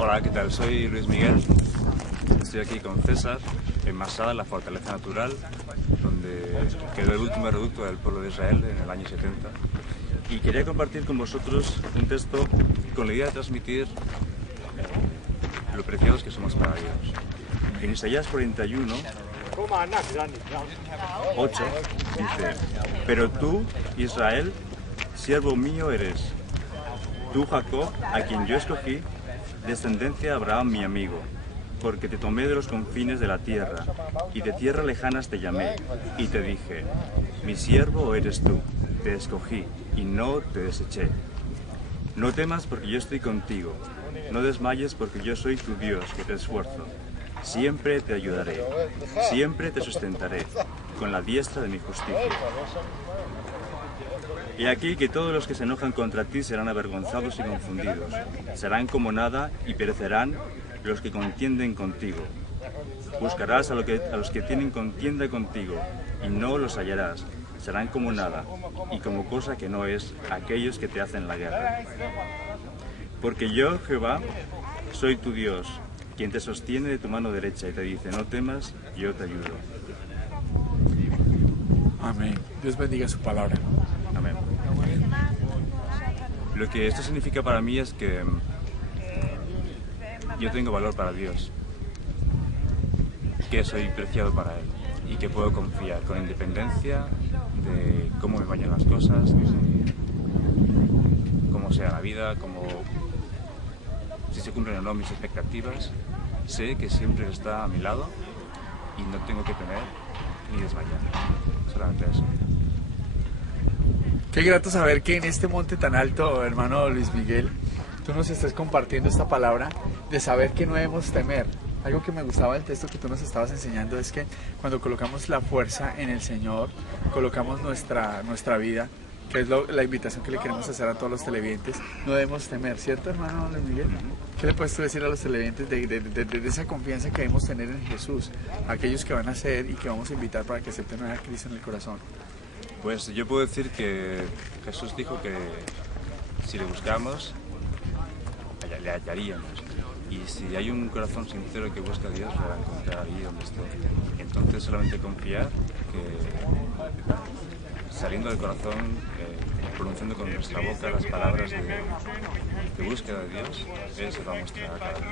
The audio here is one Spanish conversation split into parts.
Hola, ¿qué tal? Soy Luis Miguel. Estoy aquí con César, en Masada, la fortaleza natural, donde quedó el último reducto del pueblo de Israel en el año 70. Y quería compartir con vosotros un texto con la idea de transmitir lo preciados que somos para Dios. En Isaías 41, 8, dice: Pero tú, Israel, siervo mío eres. Tú, Jacob, a quien yo escogí, descendencia de Abraham, mi amigo, porque te tomé de los confines de la tierra, y de tierras lejanas te llamé, y te dije: mi siervo eres tú, te escogí, y no te deseché. No temas porque yo estoy contigo, no desmayes porque yo soy tu Dios, que te esfuerzo. Siempre te ayudaré, siempre te sustentaré, con la diestra de mi justicia. Y aquí que todos los que se enojan contra ti serán avergonzados y confundidos, serán como nada y perecerán los que contienden contigo. Buscarás a los que tienen contienda contigo, y no los hallarás, serán como nada, y como cosa que no es, aquellos que te hacen la guerra. Porque yo, Jehová, soy tu Dios, quien te sostiene de tu mano derecha y te dice: no temas, yo te ayudo. Amén. Dios bendiga su palabra. Amén. Lo que esto significa para mí es que yo tengo valor para Dios, que soy preciado para Él y que puedo confiar con independencia de cómo me vayan las cosas, de cómo sea la vida, si se cumplen o no mis expectativas. Sé que siempre está a mi lado y no tengo que temer ni desmayar. Solamente eso. Qué grato saber que en este monte tan alto, hermano Luis Miguel, tú nos estés compartiendo esta palabra de saber que no debemos temer. Algo que me gustaba del texto que tú nos estabas enseñando es que cuando colocamos la fuerza en el Señor, colocamos nuestra vida, que es la invitación que le queremos hacer a todos los televidentes, no debemos temer, ¿cierto, hermano Luis Miguel? ¿Qué le puedes tú decir a los televidentes de esa confianza que debemos tener en Jesús, aquellos que van a ser y que vamos a invitar para que acepten a Cristo en el corazón? Pues yo puedo decir que Jesús dijo que si le buscamos, le hallaríamos. Y si hay un corazón sincero que busca a Dios, lo va a encontrar ahí donde esté. Entonces solamente confiar que saliendo del corazón, pronunciando con nuestra boca las palabras de búsqueda de Dios, Él se va a mostrar a cada uno.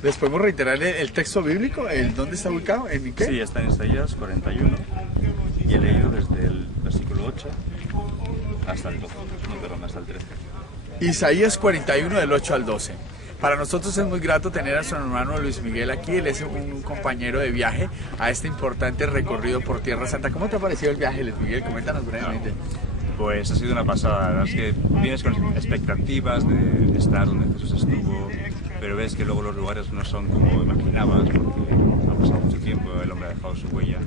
¿Les podemos reiterar el texto bíblico? ¿Dónde está ubicado? ¿En qué? Sí, está en Isaías 41 y he leído desde el versículo 8 hasta el 12, hasta el 13. Isaías 41 del 8 al 12. Para nosotros es muy grato tener a su hermano Luis Miguel aquí. Él es un compañero de viaje a este importante recorrido por Tierra Santa. ¿Cómo te ha parecido el viaje, Luis Miguel? Coméntanos brevemente. Pues ha sido una pasada. La verdad es que vienes con expectativas de estar donde Jesús estuvo, pero ves que luego los lugares no son como imaginabas, porque ha pasado mucho tiempo, el hombre ha dejado su huella.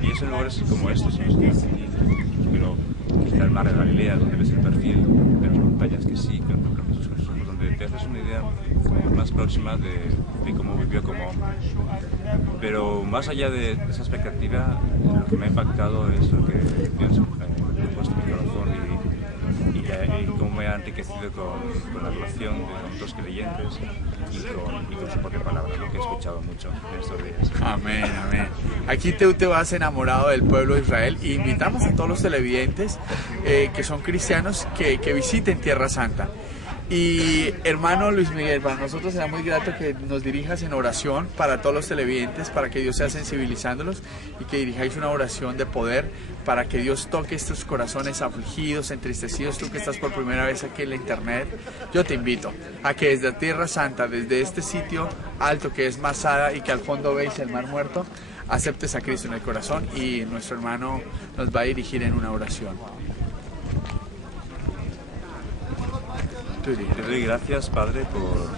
Y es en lugares como estos en los que pero quizá el mar de Galilea, donde ves el perfil de las montañas que sí, con Jesús con sus ojos, donde te haces una idea más próxima de cómo vivió como hombre. Pero más allá de esa expectativa, lo que me ha impactado es lo que Dios ha puesto en mi corazón y cómo me ha enriquecido con la relación con dos creyentes y con su propia palabra, lo que he escuchado mucho en estos días. Amén, amén. Aquí tú te vas enamorado del pueblo de Israel y invitamos a todos los televidentes que son cristianos que visiten Tierra Santa. Y hermano Luis Miguel, para nosotros será muy grato que nos dirijas en oración para todos los televidentes, para que Dios sea sensibilizándolos y que dirijáis una oración de poder para que Dios toque estos corazones afligidos, entristecidos. Tú que estás por primera vez aquí en la internet, yo te invito a que desde Tierra Santa, desde este sitio alto que es Masada y que al fondo veis el Mar Muerto, aceptes a Cristo en el corazón y nuestro hermano nos va a dirigir en una oración. Te doy gracias, Padre, por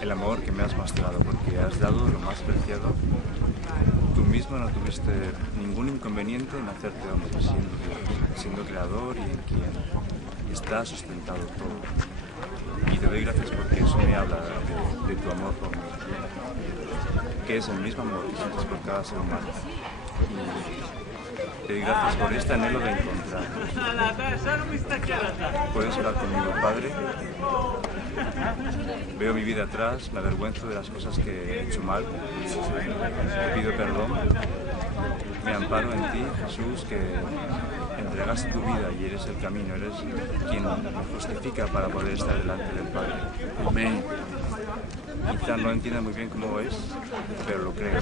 el amor que me has mostrado, porque has dado lo más preciado. Tú mismo no tuviste ningún inconveniente en hacerte hombre, siendo creador y en quien está sustentado todo. Y te doy gracias porque eso me habla de tu amor por mí, que es el mismo amor que sientes por cada ser humano. Y te doy gracias por este anhelo de encontrar. ¿Puedes orar conmigo, Padre? veo mi vida atrás, me avergüenzo de las cosas que he hecho mal, te pido perdón, me amparo en ti, Jesús, que entregaste tu vida y eres el camino, eres quien me justifica para poder estar delante del Padre. Amén. Quizá no entienda muy bien cómo es, pero lo creo.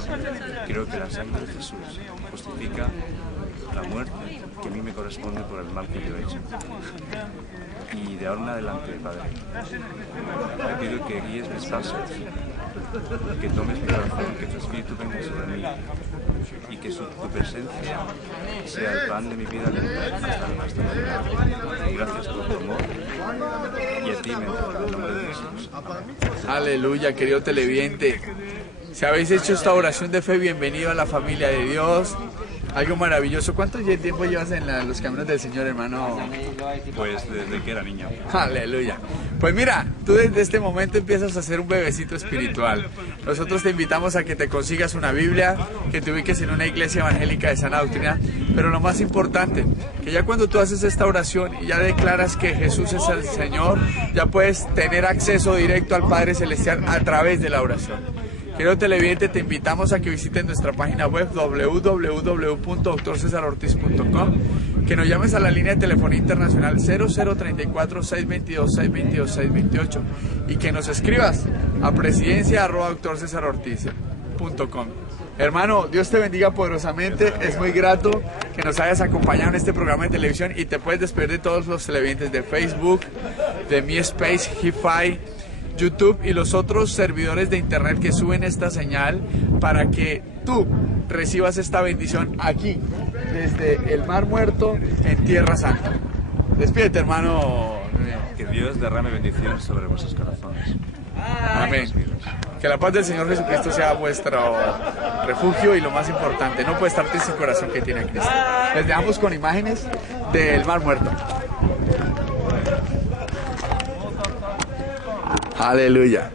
Creo que la sangre de Jesús justifica la muerte que a mí me corresponde por el mal que yo he hecho. Y de ahora en adelante, Padre, te pido que guíes mis pasos, que tomes mi corazón, que tu Espíritu venga sobre mí y que tu presencia sea el pan de mi vida hasta la vida. Gracias por tu amor y a ti me entrego en el nombre de Jesús. Aleluya, querido televidente. Si habéis hecho esta oración de fe, bienvenido a la familia de Dios. Algo maravilloso. ¿Cuánto tiempo llevas en los caminos del Señor, hermano? Pues desde que era niño. Aleluya. Pues mira, tú desde este momento empiezas a ser un bebecito espiritual. Nosotros te invitamos a que te consigas una Biblia, que te ubiques en una iglesia evangélica de sana doctrina, pero lo más importante, que ya cuando tú haces esta oración y ya declaras que Jesús es el Señor, ya puedes tener acceso directo al Padre Celestial a través de la oración. Querido televidente, te invitamos a que visiten nuestra página web www.drcesarortiz.com, que nos llames a la línea de telefonía internacional 0034-622-622-628 y que nos escribas a presidencia@drcesarortiz.com. Hermano, Dios te bendiga poderosamente, es muy grato que nos hayas acompañado en este programa de televisión y te puedes despedir de todos los televidentes de Facebook, de MySpace, HiFi, YouTube y los otros servidores de internet que suben esta señal para que tú recibas esta bendición aquí, desde el Mar Muerto en Tierra Santa. Despídete, hermano. Que Dios derrame bendiciones sobre vuestros corazones. Amén. Que la paz del Señor Jesucristo sea vuestro refugio y lo más importante, no puede estar triste el corazón que tiene Cristo. Les dejamos con imágenes del Mar Muerto. Aleluya.